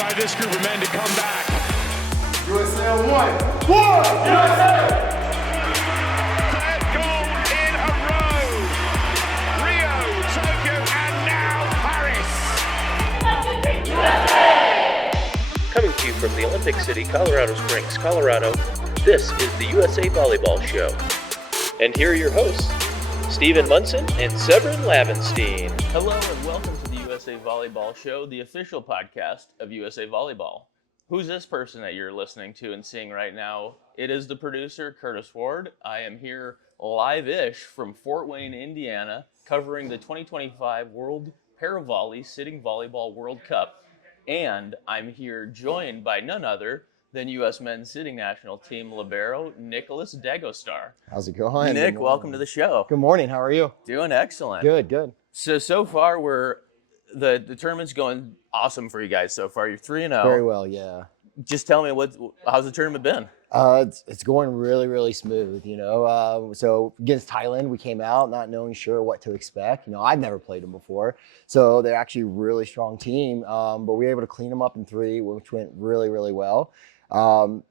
by this group of men to come back. USA on one. USA! Third gold in a row. Rio, Tokyo, and now Paris. Coming to you from the Olympic City, Colorado Springs, Colorado, this is the USA Volleyball Show. And here are your hosts, Stephen Munson and Severin Lavenstein. Hello and welcome to the USA Volleyball Show, the official podcast of USA Volleyball. Who's this person that you're listening to and seeing right now? It is the producer, Curtis Ward. I am here live-ish from Fort Wayne, Indiana, covering the 2025 World ParaVolley Sitting Volleyball World Cup. And I'm here joined by none other than U.S. men's sitting national team libero, Nicholas Dadgostar. How's it going? Nick, welcome to the show. Good morning. How are you? Doing excellent. Good. So far, the tournament's going awesome for you guys so far. You're 3-0. Very well, yeah. Just tell me, how's the tournament been? It's going really smooth, you know. So against Thailand, we came out not knowing sure what to expect. You know, I've never played them before. So they're actually a really strong team, but we were able to clean them up in 3, which went really well.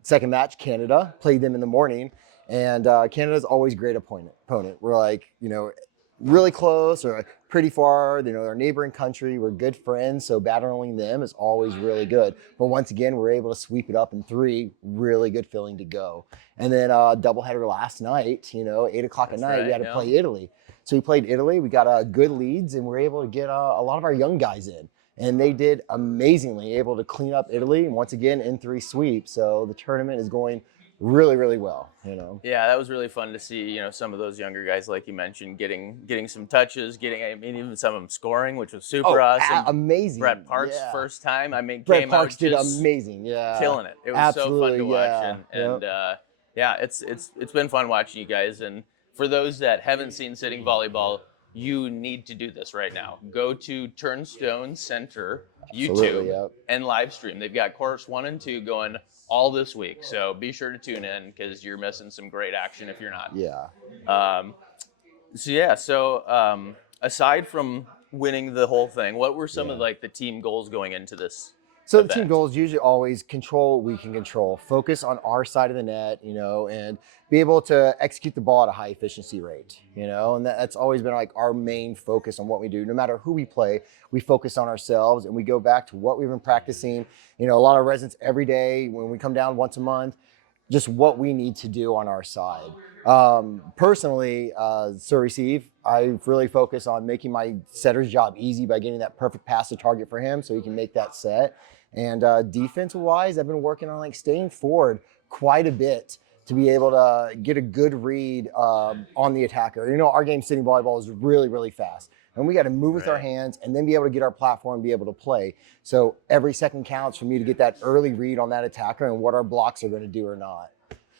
Second match, Canada, played them in the morning, and Canada's always a great opponent. We're like, you know, really close or pretty far, you know, our neighboring country, we're good friends, so battling them is always really good. But once again, we're able to sweep it up in 3, really good feeling to go. And then doubleheader last night, you know, 8 o'clock at night, we had to play Italy. So we played Italy, we got good leads, and we were able to get a lot of our young guys in. And they did amazingly, able to clean up Italy, and once again, in 3 sweeps. So the tournament is going really well, you know. Yeah, that was really fun to see, you know, some of those younger guys, like you mentioned, getting some touches, even some of them scoring, which was super awesome. Amazing. Brett Parks' first time, Brett Parks did amazing, killing it. It was absolutely, so fun to watch, and it's been fun watching you guys. And for those that haven't seen sitting volleyball, you need to do this right now. Go to Turnstone Center YouTube and live stream. They've got course 1 and 2 going all this week, so be sure to tune in because you're missing some great action if you're not. So aside from winning the whole thing, what were some of like the team goals going into this? So the team goals usually always control what we can control, focus on our side of the net, you know, and be able to execute the ball at a high efficiency rate, you know, and that's always been like our main focus on what we do. No matter who we play, we focus on ourselves and we go back to what we've been practicing, you know, a lot of residents every day when we come down once a month, just what we need to do on our side. Personally, serve receive, I really focus on making my setter's job easy by getting that perfect pass to target for him so he can make that set. And defensive-wise, I've been working on like staying forward quite a bit to be able to get a good read on the attacker. You know, our game sitting volleyball is really fast. And we got to move with our hands and then be able to get our platform and be able to play. So every second counts for me to get that early read on that attacker and what our blocks are going to do or not.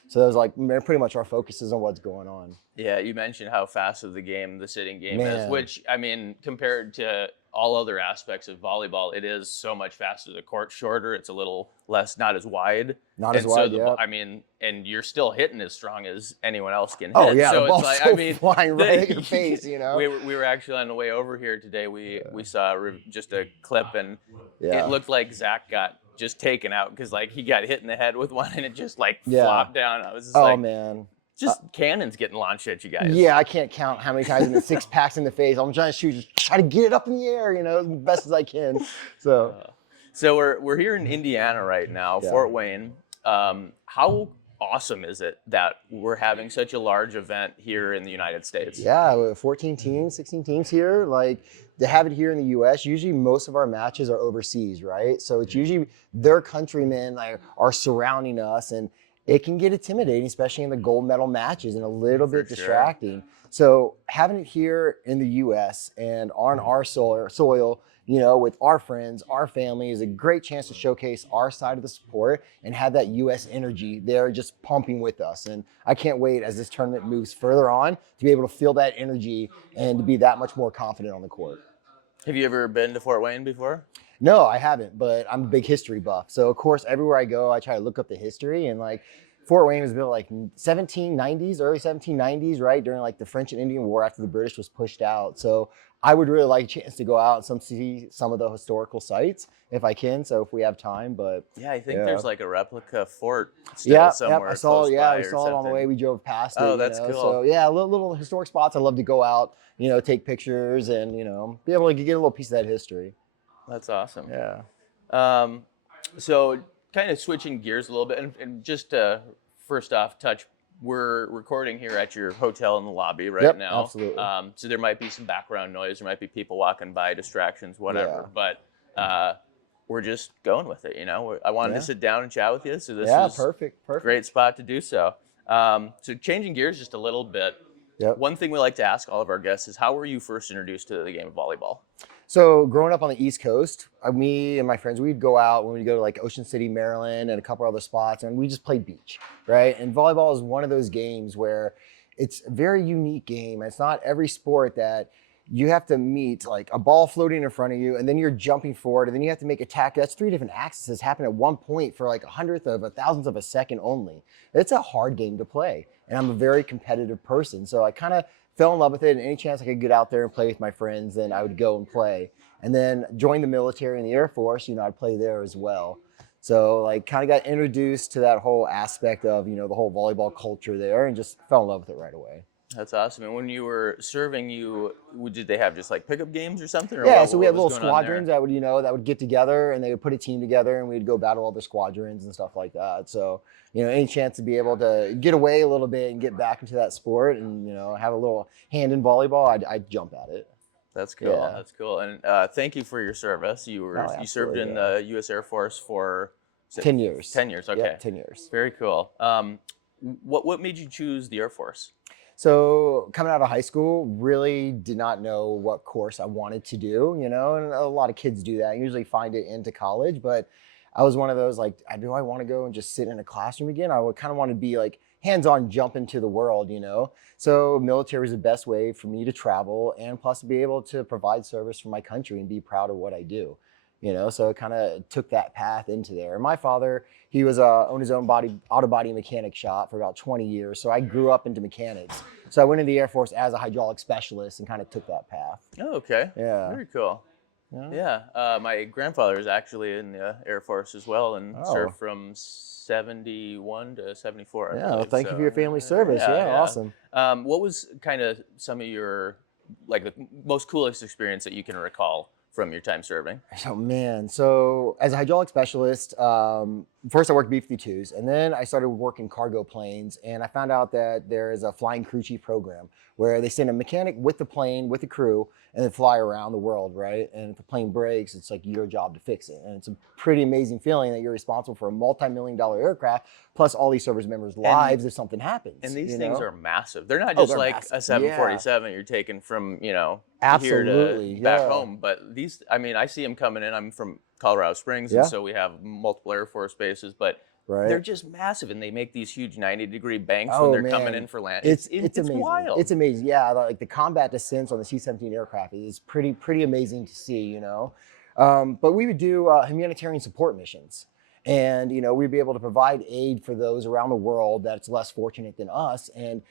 So that was like pretty much our focus is on what's going on. Yeah, you mentioned how fast of the game the sitting game is, which, I mean, compared to all other aspects of volleyball, it is so much faster. The court's shorter, it's a little less, not as wide. I mean, and you're still hitting as strong as anyone else can hit. Oh yeah, so the ball's it's like, flying right at your face, you know. We were actually on the way over here today. We saw just a clip, and it looked like Zach got just taken out because like he got hit in the head with one and it just like flopped down. I was just man. Just cannons getting launched at you guys. Yeah, I can't count how many times I've been 6 packs in the face. I'm trying to shoot, just try to get it up in the air, you know, as best as I can. So we're here in Indiana right now, Fort Wayne. How awesome is it that we're having such a large event here in the United States? Yeah, we have 14 teams, 16 teams here. Like, to have it here in the U.S., usually most of our matches are overseas, right? So it's usually their countrymen are surrounding us, and it can get intimidating, especially in the gold medal matches, and a little bit distracting. So having it here in the U.S. and on our soil, you know, with our friends, our family, is a great chance to showcase our side of the sport and have that U.S. energy there just pumping with us. And I can't wait as this tournament moves further on to be able to feel that energy and to be that much more confident on the court. Have you ever been to Fort Wayne before? No, I haven't, but I'm a big history buff. So, of course, everywhere I go, I try to look up the history. And, like, Fort Wayne was built like 1790s, early 1790s, right? During like the French and Indian War after the British was pushed out. So I would really like a chance to go out and see some of the historical sites if I can. So if we have time, but Yeah, I think there's like a replica fort still somewhere. I saw. Close Yeah, by we or saw it on the something. way. We drove past it. Oh, that's cool. So yeah, little historic spots. I love to go out, take pictures and be able to get a little piece of that history. That's awesome. Yeah. So kind of switching gears a little bit, and just first off, we're recording here at your hotel in the lobby right now. Absolutely. So there might be some background noise, there might be people walking by, distractions, whatever. Yeah. But we're just going with it. I wanted to sit down and chat with you, so this is perfect. a great spot to do so. So changing gears just a little bit. Yep. One thing we like to ask all of our guests is, how were you first introduced to the game of volleyball? So growing up on the East Coast, me and my friends, we'd go out when we'd go to like Ocean City, Maryland, and a couple other spots, and we just played beach, right? And volleyball is one of those games where it's a very unique game. It's not every sport that you have to meet like a ball floating in front of you, and then you're jumping forward, and then you have to make attack. That's 3 different axes happen at one point for like 100th of a thousandth of a second only. It's a hard game to play, and I'm a very competitive person, so I kind of fell in love with it, and any chance I could get out there and play with my friends, then I would go and play. And then joined the military and the Air Force, I'd play there as well. So like kind of got introduced to that whole aspect of, the whole volleyball culture there, and just fell in love with it right away. That's awesome. And when you were serving, did they have just like pickup games or something? Or Yeah, so we had little squadrons that would get together, and they would put a team together, and we'd go battle other squadrons and stuff like that. So, any chance to be able to get away a little bit and get back into that sport and, have a little hand in volleyball, I'd jump at it. That's cool. Yeah. That's cool. And thank you for your service. You served in the U.S. Air Force for 10 years. 10 years. Okay. Yep, 10 years. Very cool. What made you choose the Air Force? So coming out of high school, really did not know what course I wanted to do, and a lot of kids do that. I usually find it into college, but I was one of those like, do I want to go and just sit in a classroom again? I would kind of want to be like hands-on, jump into the world, So military was the best way for me to travel, and plus to be able to provide service for my country and be proud of what I do. So it kind of took that path into there. And my father, he was owned his own auto body mechanic shop for about 20 years. So I grew up into mechanics. So I went into the Air Force as a hydraulic specialist and kind of took that path. Oh, okay. Yeah. Very cool. Yeah. My grandfather is actually in the Air Force as well, and served from 71 to 74. Yeah. Well, thank you for your family service. Yeah. Awesome. What was kind of some of your the most coolest experience that you can recall from your time serving? Oh man, so as a hydraulic specialist, first I worked B-52s, and then I started working cargo planes, and I found out that there is a flying crew chief program where they send a mechanic with the plane, with the crew, and then fly around the world, right? And if the plane breaks, it's like your job to fix it. And it's a pretty amazing feeling that you're responsible for a multi-million-dollar aircraft, plus all these service members' lives if something happens. And these things are massive. They're not just like massive. A 747 you're taking from, Absolutely, here to back home. But these, I see them coming in. I'm from Colorado Springs, and so we have multiple Air Force bases, but they're just massive, and they make these huge 90-degrry banks when they're coming in for land. It's amazing. Wild. It's amazing. Yeah, like the combat descents on the C-17 aircraft is pretty amazing to see, But we would do humanitarian support missions. And, we'd be able to provide aid for those around the world that's less fortunate than us. And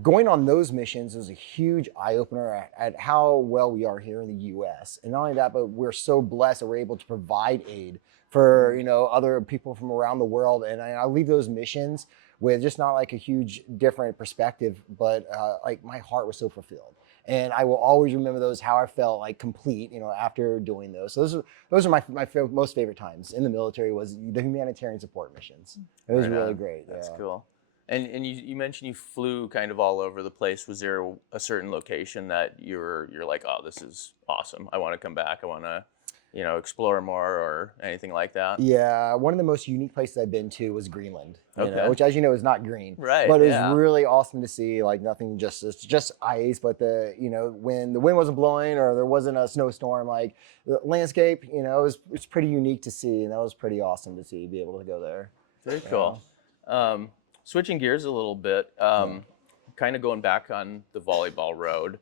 going on those missions was a huge eye-opener at how well we are here in the U.S. And not only that, but we're so blessed that we're able to provide aid for, other people from around the world. And I leave those missions with just not like a huge different perspective, but like my heart was so fulfilled. And I will always remember those, how I felt like complete, after doing those. So those are my most favorite times in the military, was the humanitarian support missions. It was really great. That's cool. And you mentioned you flew kind of all over the place. Was there a certain location that you're like, oh, this is awesome, I want to come back, I want to explore more, or anything like that? Yeah, one of the most unique places I've been to was Greenland, which, as you know, is not green. Right. But it was really awesome to see, like nothing, it's just ice, but when the wind wasn't blowing or there wasn't a snowstorm, like the landscape, it's pretty unique to see, and that was pretty awesome to see, be able to go there. Very cool. Switching gears a little bit, kind of going back on the volleyball road,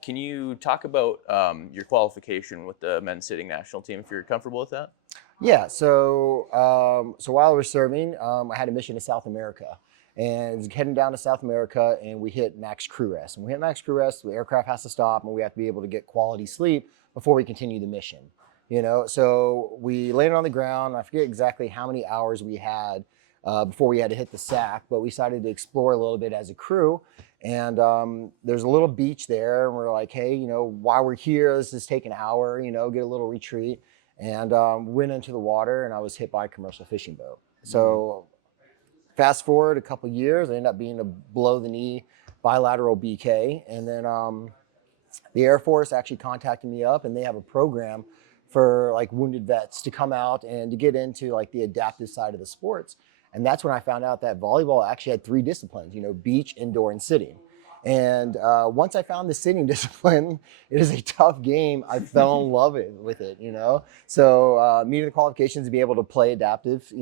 can you talk about your qualification with the men's sitting national team, if you're comfortable with that? Yeah, so while I was serving, I had a mission to South America, and heading down to South America, and we hit max crew rest. And we hit max crew rest, the aircraft has to stop, and we have to be able to get quality sleep before we continue the mission. So we landed on the ground. I forget exactly how many hours we had before we had to hit the SAC, but we decided to explore a little bit as a crew. And there's a little beach there, and we're like, hey, while we're here, let's just take an hour, get a little retreat. And went into the water, and I was hit by a commercial fishing boat. So fast forward a couple years, I ended up being a below the knee bilateral BK. And then the Air Force actually contacted me up, and they have a program for like wounded vets to come out and to get into like the adaptive side of the sports. And that's when I found out that volleyball actually had 3 disciplines, beach, indoor, and sitting. And once I found the sitting discipline, it is a tough game. I fell in love with it, So meeting the qualifications to be able to play adaptive,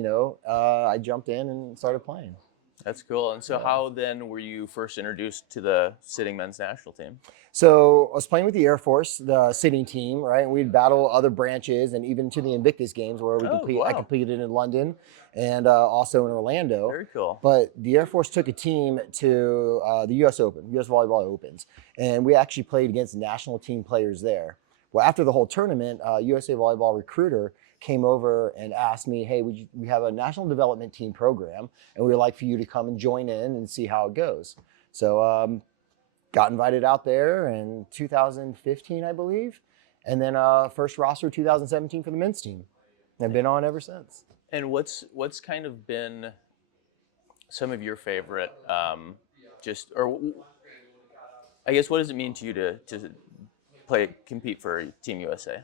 I jumped in and started playing. That's cool. And so how then were you first introduced to the sitting men's national team? So I was playing with the Air Force, the sitting team, right? And we'd battle other branches, and even to the Invictus games where I competed in London and also in Orlando. Very cool. But the Air Force took a team to the U.S. Open, U.S. Volleyball Opens, and we actually played against national team players there. Well, after the whole tournament, USA Volleyball recruiter came over and asked me, hey, we have a national development team program, and we would like for you to come and join in and see how it goes. So got invited out there in 2015, I believe, and then first roster 2017 for the men's team. I've been on ever since. And what's kind of been some of your favorite, I guess, what does it mean to you to compete for Team USA?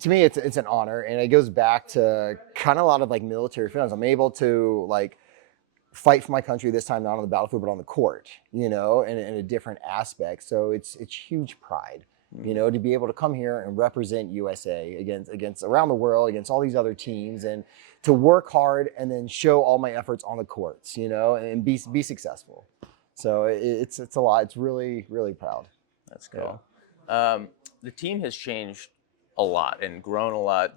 To me, it's an honor, and it goes back to kind of a lot of like military films. I'm able to like fight for my country this time, not on the battlefield, but on the court, in a different aspect. So it's huge pride, to be able to come here and represent USA against around the world, against all these other teams, and to work hard and then show all my efforts on the courts, and be successful. So it's a lot. It's really, really proud. That's cool. Yeah. The team has changed a lot and grown a lot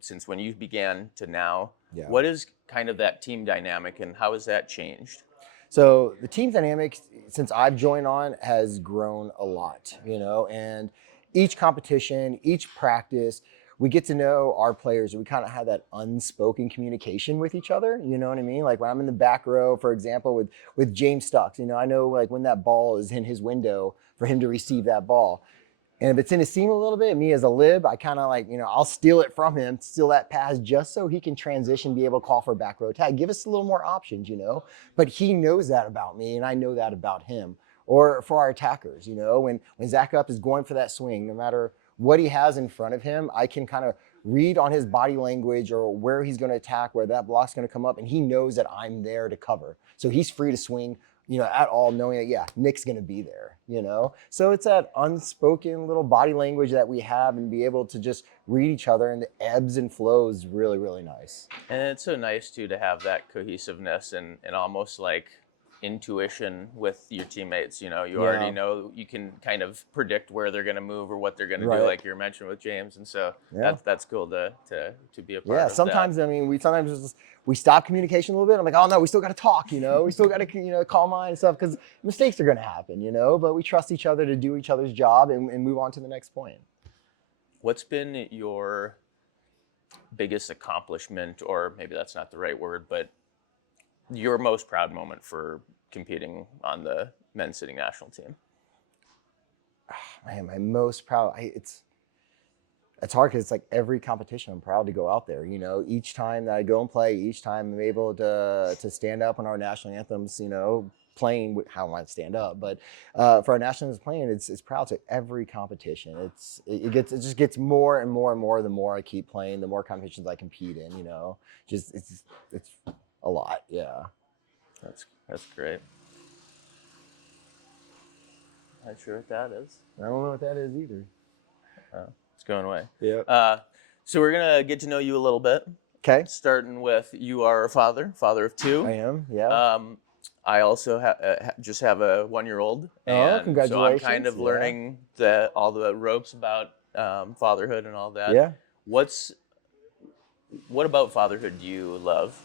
since when you began to now. Yeah. What is kind of that team dynamic, and how has that changed? So the team dynamic since I've joined on has grown a lot, and each competition, each practice, we get to know our players. We kind of have that unspoken communication with each other. You know what I mean? Like when I'm in the back row, for example, with James Stucks, I know like when that ball is in his window for him to receive that ball. And if it's in his seam a little bit, me as a lib, I kind of like, I'll steal it from him, steal that pass just so he can transition, be able to call for a back row tag. Give us a little more options, But he knows that about me, and I know that about him. Or for our attackers, when Zach Up is going for that swing, no matter what he has in front of him, I can kind of read on his body language or where he's going to attack, where that block's going to come up, and he knows that I'm there to cover. So he's free to swing at all, knowing that, yeah, Nick's going to be there, So it's that unspoken little body language that we have, and be able to just read each other, and the ebbs and flows really, really nice. And it's so nice, too, to have that cohesiveness and almost like intuition with your teammates. Already know, you can kind of predict where they're going to move or what they're going to do, like you mentioned with James. And so that's cool to be a part of. Yeah, sometimes, that. We stop communication a little bit. I'm like, oh no, we still got to talk, we still got to, call mine and stuff, because mistakes are going to happen, but we trust each other to do each other's job and move on to the next point. What's been your biggest accomplishment, or maybe that's not the right word, but your most proud moment for competing on the men's sitting national team? Man, my most proud, it's hard because it's like every competition I'm proud to go out there, each time that I go and play, each time I'm able to stand up on our national anthems, playing how I might stand up, but for our national anthems playing, it's proud to every competition. It just gets more and more and more the more I keep playing, the more competitions I compete in, it's a lot. Yeah. That's great. Not sure what that is. I don't know what that is either. It's going away. Yeah. So we're gonna get to know you a little bit. Okay. Starting with, you are a father of 2. I am. Yeah. I also just have a 1-year-old. Oh, congratulations. So I'm kind of learning all the ropes about fatherhood and all that. Yeah. What's What about fatherhood do you love?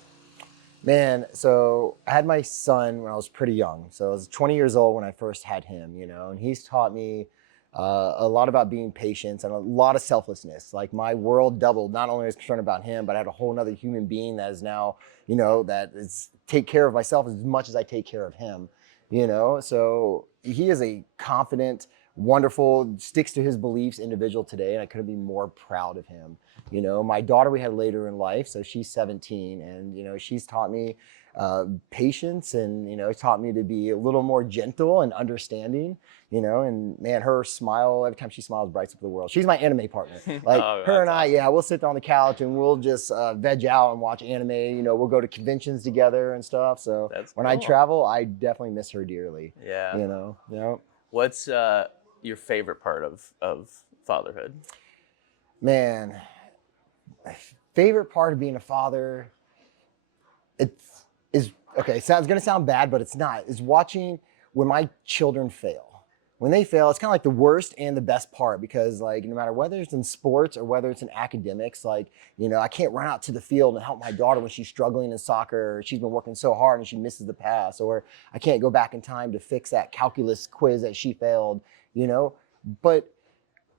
Man, so I had my son when I was pretty young. So I was 20 years old when I first had him, and he's taught me a lot about being patient and a lot of selflessness. Like my world doubled. Not only was I concerned about him, but I had a whole nother human being that is now, that is take care of myself as much as I take care of him, So he is a confident, wonderful, sticks to his beliefs individual today, and I couldn't be more proud of him. My daughter we had later in life, so she's 17, and she's taught me patience, and taught me to be a little more gentle and understanding. And man, her smile every time she smiles brights up the world. She's my anime partner. Like Oh, her and I, awesome. yeah, we'll sit on the couch and we'll just veg out and watch anime. We'll go to conventions together and stuff. So That's when I cool. travel, I definitely miss her dearly. Yeah. Yeah. What's your favorite part of fatherhood? Man, my favorite part of being a father, is okay. It's gonna sound bad, but it's not. Is watching when my children fail. When they fail, it's kind of like the worst and the best part because, like, no matter whether it's in sports or whether it's in academics, like, I can't run out to the field and help my daughter when she's struggling in soccer or she's been working so hard and she misses the pass, or I can't go back in time to fix that calculus quiz that she failed, But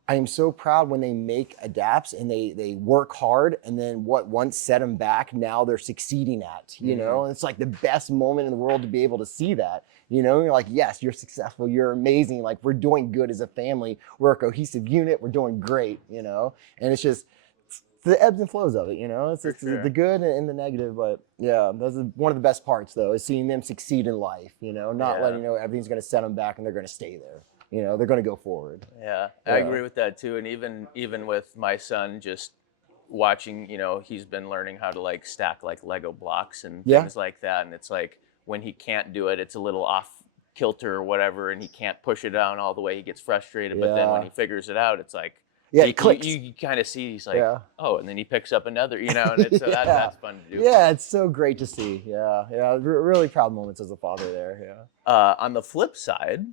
I am so proud when they make adapts and they work hard, and then what once set them back, now they're succeeding at, and it's like the best moment in the world to be able to see that, you're like, yes, you're successful, you're amazing, like we're doing good as a family, we're a cohesive unit, we're doing great, and it's just the ebbs and flows of it, it's sure. the good and the negative, but yeah, that's one of the best parts though, is seeing them succeed in life, not Yeah. letting everything's going to set them back and they're going to stay there. They're going to go forward. Yeah, Yeah. I agree with that too. And even with my son, just watching, he's been learning how to like stack like Lego blocks and Yeah. things like that. And it's like when he can't do it, it's a little off kilter or whatever, and he can't push it down all the way. He gets frustrated. But then when Yeah. he figures it out, it's like Yeah, it clicks. You kind of see he's like, Yeah. oh, and then he picks up another, and it's, so Yeah. that's fun to do. Yeah, it's so great to see. Yeah, really proud moments as a father there. Yeah. On the flip side,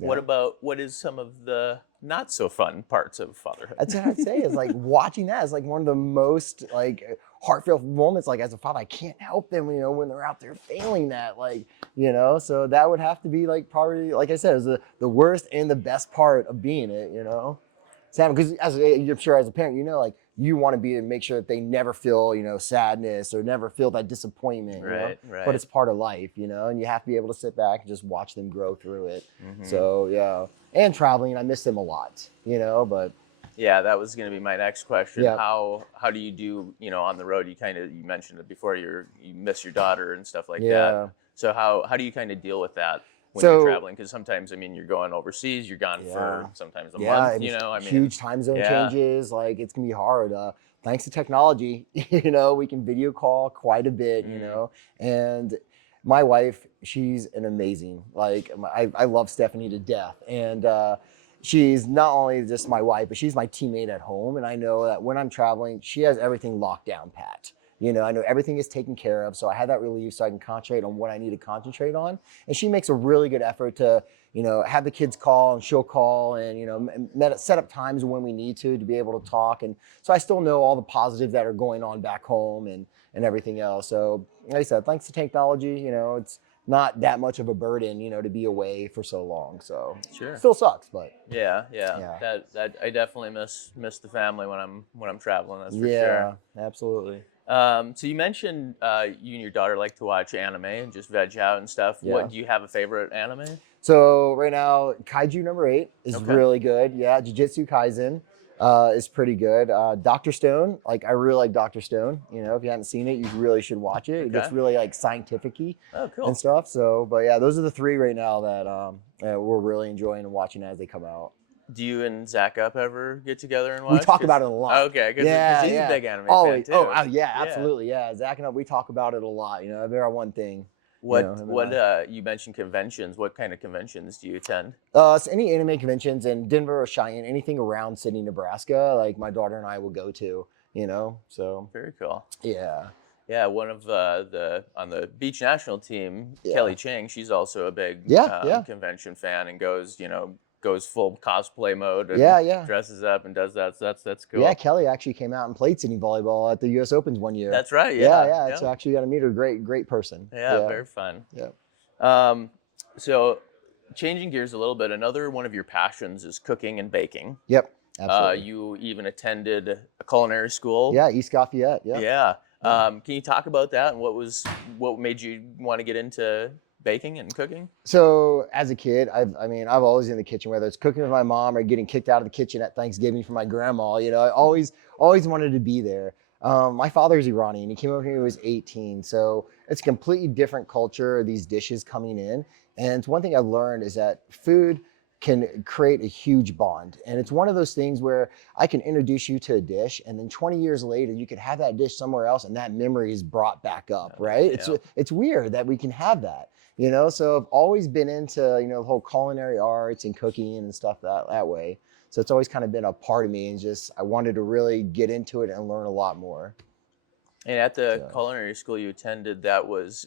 Yeah. what is some of the not so fun parts of fatherhood? That's what I'd say is like watching that is like one of the most like heartfelt moments. Like as a father, I can't help them, when they're out there failing that, like, so that would have to be like probably, like I said, is the worst and the best part of being it, Sam, because I'm sure as a parent, like you want to be to make sure that they never feel, sadness or never feel that disappointment. Right. But it's part of life, and you have to be able to sit back and just watch them grow through it. So yeah, and traveling, I miss them a lot, but Yeah, that was going to be my next question. Yeah. How do you do, on the road? You mentioned it before, you miss your daughter and stuff like Yeah. that. So how do you kind of deal with that when So- you're traveling? Because sometimes, you're going overseas, you're gone for sometimes a month, and huge time zone yeah. changes, like it's gonna be hard. Thanks to technology, we can video call quite a bit, and my wife, she's an amazing, like I love Stephanie to death, and she's not only just my wife, but she's my teammate at home, and I know that when I'm traveling, she has everything locked down pat. I know everything is taken care of, so I have that relief so I can concentrate on what I need to concentrate on. And she makes a really good effort to, have the kids call and she'll call and, set up times when we need to be able to talk. And so I still know all the positives that are going on back home and everything else. So like I said, thanks to technology, it's not that much of a burden, to be away for so long. So Sure. still sucks, but Yeah. Yeah. That I definitely miss the family when I'm traveling. That's for yeah, sure. absolutely. So you mentioned you and your daughter like to watch anime and just veg out and stuff. Yeah. What do you have a favorite anime? So right now, Kaiju #8 is Okay. really good. Yeah, Jujutsu Kaisen is pretty good. Dr. Stone, like I really like Dr. Stone. If you haven't seen it, you really should watch it. It gets Okay. really like scientific-y Oh, cool. and stuff. So, but yeah, those are the three right now that we're really enjoying and watching as they come out. Do you and Zach Up ever get together and watch? We talk about it a lot. Okay, because he's a big anime Always. fan too. Yeah, absolutely. Yeah, Zach and I, we talk about it a lot. They're our one thing. You mentioned conventions. What kind of conventions do you attend? So any anime conventions in Denver or Cheyenne, anything around Sydney, Nebraska, like my daughter and I will go to, so Very cool. yeah. Yeah, one of on the beach national team, Yeah. Kelly Chang, she's also a big Yeah. convention fan and goes, goes full cosplay mode and Yeah. dresses up and does that. So that's cool. Yeah, Kelly actually came out and played sitting volleyball at the U.S. Opens one year. That's right. Yeah. So actually got to meet her. Great person. Yeah, very fun. Yeah. So changing gears a little bit, another one of your passions is cooking and baking. Yep. Absolutely. You even attended a culinary school. Yeah, East Lafayette. Yeah. Yeah. Can you talk about that and what made you want to get into baking and cooking? So as a kid, I've always been in the kitchen, whether it's cooking with my mom or getting kicked out of the kitchen at Thanksgiving from my grandma. I always wanted to be there. My father's Iranian. He came over here when he was 18. So it's a completely different culture, these dishes coming in. And one thing I've learned is that food can create a huge bond. And it's one of those things where I can introduce you to a dish and then 20 years later, you could have that dish somewhere else and that memory is brought back up, right? Yeah. It's weird that we can have that, So I've always been into, the whole culinary arts and cooking and stuff that way. So it's always kind of been a part of me and just, I wanted to really get into it and learn a lot more. And at the culinary school you attended,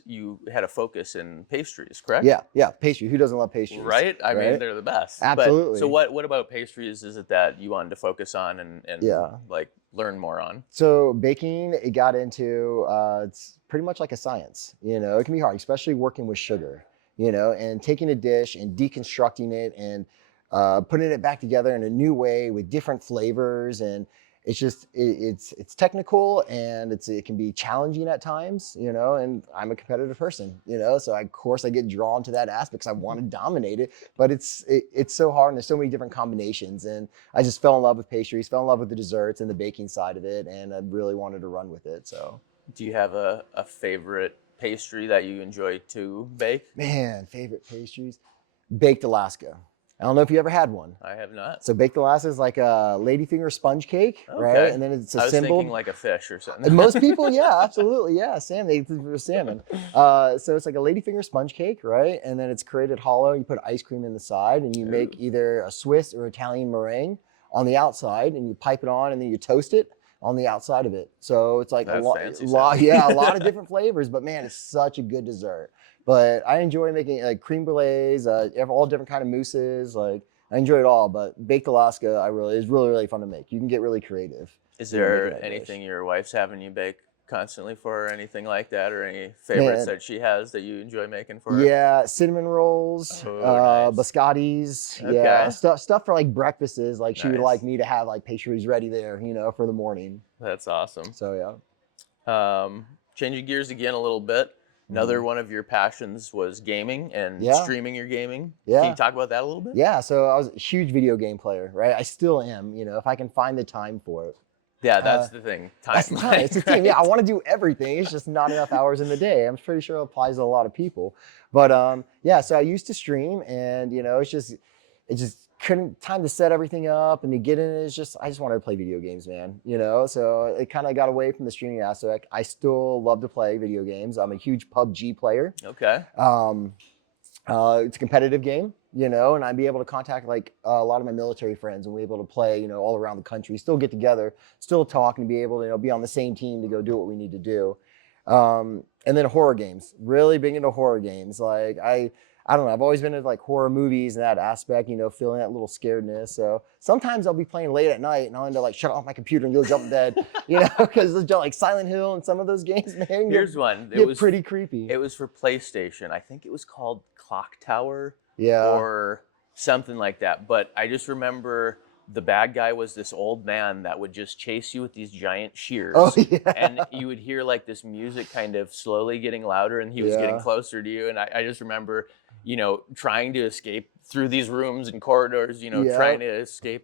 you had a focus in pastries, correct? Yeah, pastry. Who doesn't love pastries? Right? I mean, they're the best. Absolutely. But, so what about pastries is it that you wanted to focus on and like learn more on? So baking, it got into, it's pretty much like a science. It can be hard, especially working with sugar, and taking a dish and deconstructing it and putting it back together in a new way with different flavors. And it's just, it's technical and it can be challenging at times, and I'm a competitive person, so of course I get drawn to that aspect because I want to dominate it, but it's so hard and there's so many different combinations. And I just fell in love with pastries, fell in love with the desserts and the baking side of it. And I really wanted to run with it. So do you have a favorite pastry that you enjoy to bake? Man, favorite pastries? Baked Alaska. I don't know if you ever had one. I have not. So baked Alaska is like a ladyfinger sponge cake, right? And then it's I was assembled. thinking like a fish or something. Most people, yeah, absolutely, yeah, salmon. They think for salmon. So it's like a ladyfinger sponge cake, right? And then it's created hollow. You put ice cream in the side, and you make either a Swiss or Italian meringue on the outside, and you pipe it on, and then you toast it on the outside of it. So it's like a lot of different flavors. But man, it's such a good dessert. But I enjoy making like creme brulees, all different kind of mousses. Like I enjoy it all. But baked Alaska, is really fun to make. You can get really creative. Is there anything your wife's having you bake constantly for, or anything like that, or any favorites that she has that you enjoy making for her? Yeah, cinnamon rolls, nice. biscottis. Okay. Yeah, stuff for like breakfasts. Like she would like me to have like pastries ready there, for the morning. That's awesome. So yeah. Changing gears again a little bit. Another one of your passions was gaming and streaming your gaming. Yeah. Can you talk about that a little bit? Yeah, so I was a huge video game player, right? I still am, if I can find the time for it. Yeah, that's the thing. Time. That's time. It's the thing. Yeah, I want to do everything. It's just not enough hours in the day. I'm pretty sure it applies to a lot of people. But so I used to stream and, it just couldn't time to set everything up and to get in it. I just wanted to play video games, man, so it kind of got away from the streaming aspect. I still love to play video games. I'm a huge PUBG player. Okay. It's a competitive game, and I'd be able to contact like a lot of my military friends and we're able to play, all around the country, still get together, still talk and be able to, be on the same team to go do what we need to do. And then horror games, really big into horror games. Like I don't know, I've always been into like horror movies and that aspect, feeling that little scaredness. So sometimes I'll be playing late at night and I'll end up like shut off my computer and go jump in bed, because there's like Silent Hill and some of those games, man. Here's one. It was pretty creepy. It was for PlayStation. I think it was called Clock Tower. Yeah. Or something like that. But I just remember the bad guy was this old man that would just chase you with these giant shears. Oh, yeah. And you would hear like this music kind of slowly getting louder and he was getting closer to you. And I just remember, trying to escape through these rooms and corridors, trying to escape,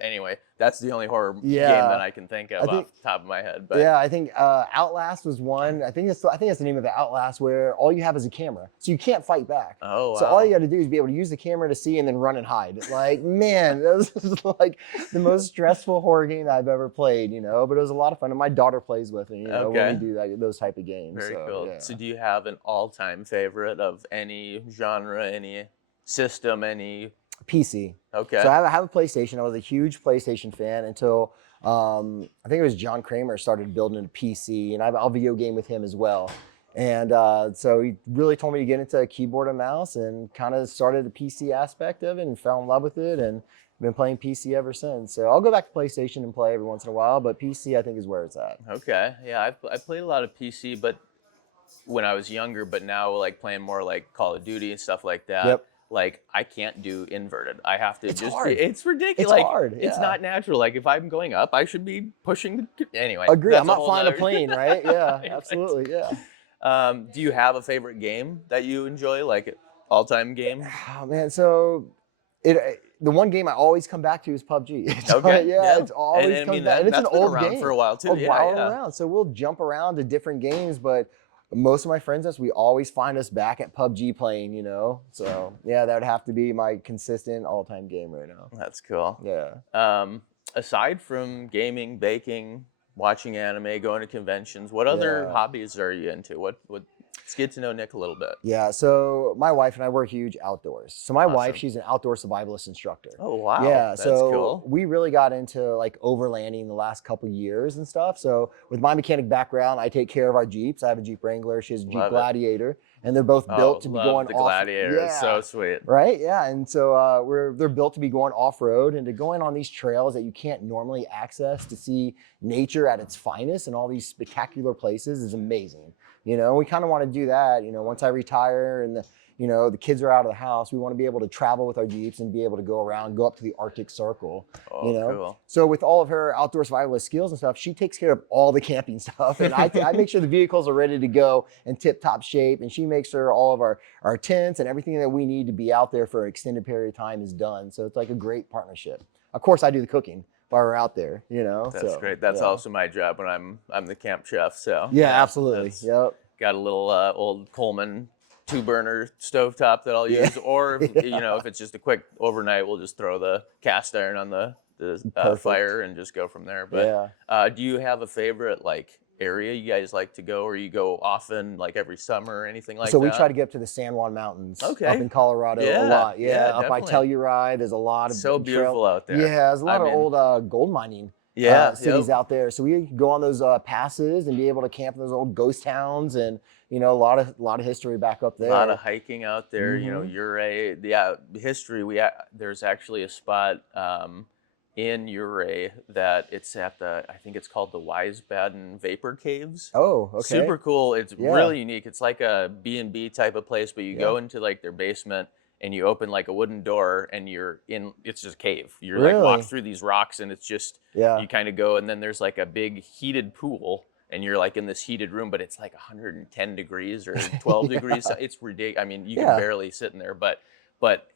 anyway, that's the only horror game that I can think of off the top of my head. But yeah, I think Outlast was one. I think that's the name of it, Outlast, where all you have is a camera. So you can't fight back. Oh, wow. So all you got to do is be able to use the camera to see and then run and hide. Like, man, that was like the most stressful horror game that I've ever played, but it was a lot of fun. And my daughter plays with me, when we do those type of games. Very cool. Yeah. So do you have an all-time favorite of any genre, any system, any PC? Okay. So I have a PlayStation. I was a huge PlayStation fan until I think it was John Kramer started building a PC, and I'll video game with him as well. And so he really told me to get into keyboard and mouse, and kind of started the PC aspect of it and fell in love with it, and been playing PC ever since. So I'll go back to PlayStation and play every once in a while, but PC I think is where it's at. Okay. Yeah, I played a lot of PC, but when I was younger, but now like playing more like Call of Duty and stuff like that. Yep. Like I can't do inverted. I have to It's just. hard. It's ridiculous. It's like, hard. It's Yeah. not natural. Like if I'm going up, I should be pushing. Anyway. Agree. that's I'm not flying a nother- plane, right? Yeah, Right. absolutely. Yeah. Do you have a favorite game that you enjoy, like all-time game? Oh man, so the one game I always come back to is PUBG. Okay, yeah. It's always And I comes mean, back. And it's that's an been old around game for a while, too. A Yeah, while yeah. around. So we'll jump around to different games, but most of my friends, we always find us back at PUBG playing, So yeah, that would have to be my consistent all-time game right now. That's cool. Yeah. Aside from gaming, baking, watching anime, going to conventions, what other Yeah. hobbies are you into? What? Let's get to know Nick a little bit. Yeah, so my wife and I were huge outdoors. So my Awesome. wife, she's an outdoor survivalist instructor. Oh wow. Yeah, That's so cool. we really got into like overlanding the last couple years and stuff. So with my mechanic background, I take care of our Jeeps. I have a Jeep Wrangler, she has a Jeep Love it. Gladiator, and they're both built to be love going the off. Gladiator. It's so sweet. Right, yeah, and so they're built to be going off road and to going on these trails that you can't normally access to see nature at its finest and all these spectacular places is amazing. We kind of want to do that. Once I retire and the kids are out of the house, we want to be able to travel with our Jeeps and be able to go around, go up to the Arctic Circle. Oh, cool. So with all of her outdoor survivalist skills and stuff, she takes care of all the camping stuff, and I make sure the vehicles are ready to go in tip-top shape, and she makes sure all of our tents and everything that we need to be out there for an extended period of time is done. So it's like a great partnership. Of course, I do the cooking while we're out there. That's great. That's also my job when I'm the camp chef. So yeah, absolutely. Yep. Got a little old Coleman 2-burner stovetop that I'll use, or if it's just a quick overnight, we'll just throw the cast iron on the fire and just go from there. But do you have a favorite like area you guys like to go, or you go often, like every summer or anything like that? So we try to get up to the San Juan Mountains up in Colorado a lot. Yeah, up by Telluride, there's a lot of so beautiful out there. Yeah, there's a lot of old gold mining cities out there. So we go on those passes and be able to camp in those old ghost towns, and a lot of history back up there. A lot of hiking out there. Ouray. Yeah, history. There's actually a spot in Ouray that it's at I think it's called the Wiesbaden Vapor Caves. Oh, okay. Super cool. It's really unique. It's like a B&B type of place, but you go into like their basement and you open like a wooden door and it's just a cave. You're like walk through these rocks and it's just, you kind of go, and then there's like a big heated pool and you're like in this heated room, but it's like 110 degrees or 12 degrees. It's ridiculous. I mean, you can barely sit in there, but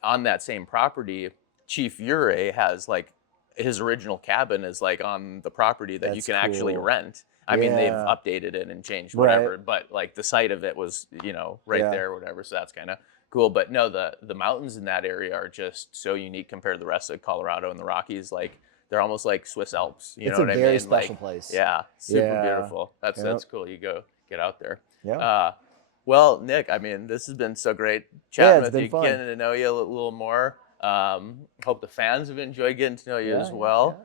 on that same property, Chief Ouray has like, his original cabin is like on the property that you can actually rent. I mean, they've updated it and changed whatever, but like the site of it was, right there or whatever. So that's kind of cool. But no, the mountains in that area are just so unique compared to the rest of Colorado and the Rockies. Like they're almost like Swiss Alps. You know what I mean? It's a very special place. Yeah, super beautiful. That's cool. You go get out there. Yeah. Well, Nick, I mean, this has been so great chatting with you, fun. getting to know you a little more. Hope the fans have enjoyed getting to know you as well.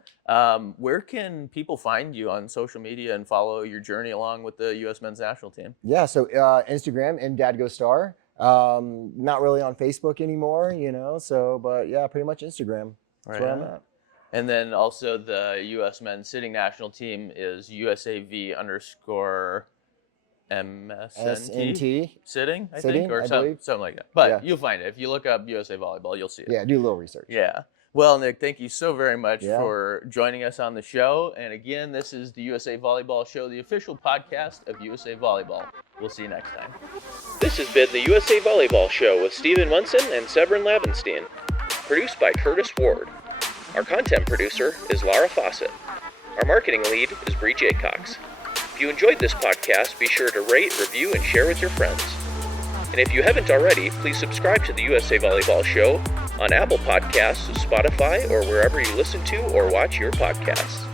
Where can people find you on social media and follow your journey along with the U.S. men's national team? Yeah, so Instagram and Dadgostar. Not really on Facebook anymore, but yeah, pretty much Instagram. That's where I'm at. And then also the U.S. men's sitting national team is USAV_MSNT sitting, I think, or something like that. But you'll find it. If you look up USA Volleyball, you'll see it. Yeah, do a little research. Yeah. Well, Nick, thank you so very much for joining us on the show. And again, this is the USA Volleyball Show, the official podcast of USA Volleyball. We'll see you next time. This has been the USA Volleyball Show with Steven Munson and Severin Lavenstein. Produced by Curtis Ward. Our content producer is Laura Fawcett. Our marketing lead is Bree Jaycox. If you enjoyed this podcast, be sure to rate, review, and share with your friends. And if you haven't already, please subscribe to the USA Volleyball Show on Apple Podcasts, Spotify, or wherever you listen to or watch your podcasts.